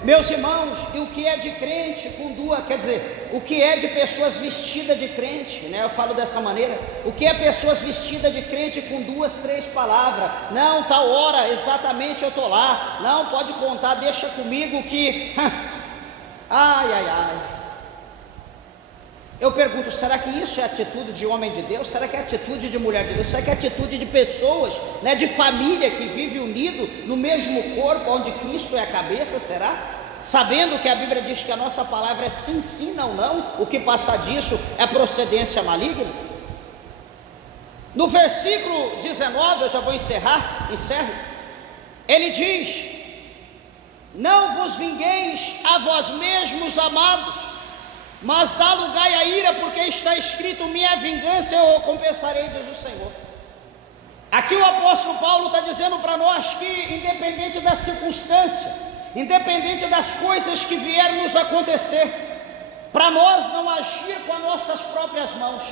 Meus irmãos, e o que é de crente com duas, quer dizer, o que é de pessoas vestidas de crente, né? Eu falo dessa maneira, o que é pessoas vestidas de crente com 2, 3 palavras, não, tal hora, exatamente eu estou lá, não, pode contar, deixa comigo que, ai, ai, ai. Eu pergunto, será que isso é atitude de homem de Deus? Será que é atitude de mulher de Deus? Será que é atitude de pessoas, né, de família que vive unido no mesmo corpo, onde Cristo é a cabeça? Será? Sabendo que a Bíblia diz que a nossa palavra é sim, sim, não, não, o que passa disso é procedência maligna? No versículo 19, eu já vou encerro, ele diz: não vos vingueis a vós mesmos, amados, mas dá lugar à ira, porque está escrito: minha vingança eu recompensarei, diz o Senhor. Aqui o apóstolo Paulo está dizendo para nós que, independente da circunstância, independente das coisas que vierem nos acontecer, para nós não agir com as nossas próprias mãos,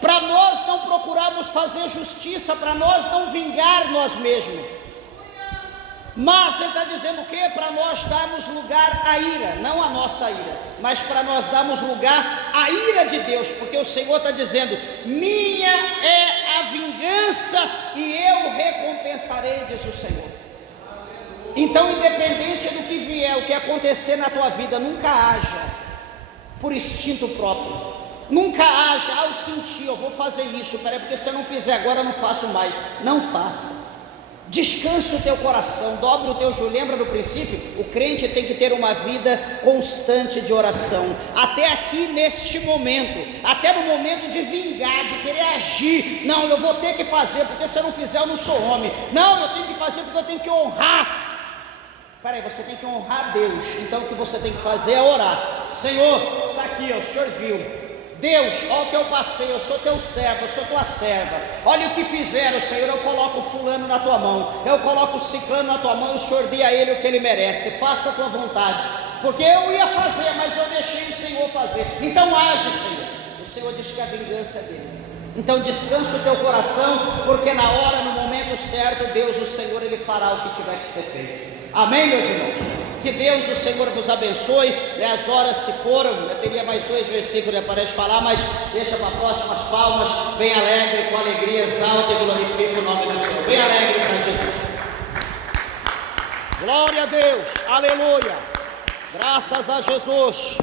para nós não procurarmos fazer justiça, para nós não vingar nós mesmos, mas ele está dizendo o que? Para nós darmos lugar à ira, não a nossa ira, mas para nós darmos lugar à ira de Deus, porque o Senhor está dizendo: minha é a vingança e eu recompensarei, diz o Senhor. Então, independente do que vier, o que acontecer na tua vida, nunca haja por instinto próprio, nunca haja ao sentir, eu vou fazer isso, peraí, porque se eu não fizer agora eu não faço mais. Não faça. Descansa o teu coração, dobre o teu joelho. Lembra do princípio? O crente tem que ter uma vida constante de oração. Até aqui neste momento, até no momento de vingar, de querer agir, não, eu vou ter que fazer, porque se eu não fizer eu não sou homem. Não, eu tenho que fazer porque eu tenho que honrar. Peraí, você tem que honrar Deus. Então o que você tem que fazer é orar. Senhor, está aqui, ó, o Senhor viu. Deus, olha o que eu passei, eu sou teu servo, eu sou tua serva. Olha o que fizeram, Senhor, eu coloco o fulano na tua mão, eu coloco o ciclano na tua mão, e o Senhor dê a ele o que ele merece. Faça a tua vontade, porque eu ia fazer, mas eu deixei o Senhor fazer. Então age, Senhor. O Senhor diz que a vingança é dele. Então descansa o teu coração, porque na hora, no momento certo, Deus, o Senhor, ele fará o que tiver que ser feito. Amém, meus irmãos? Que Deus, o Senhor, vos abençoe, né? As horas se foram, eu teria mais 2 versículos para falar, mas deixa para próximas palmas, bem alegre, com alegria, exalta e glorifica o nome do Senhor, bem alegre para Jesus. Glória a Deus, aleluia, graças a Jesus.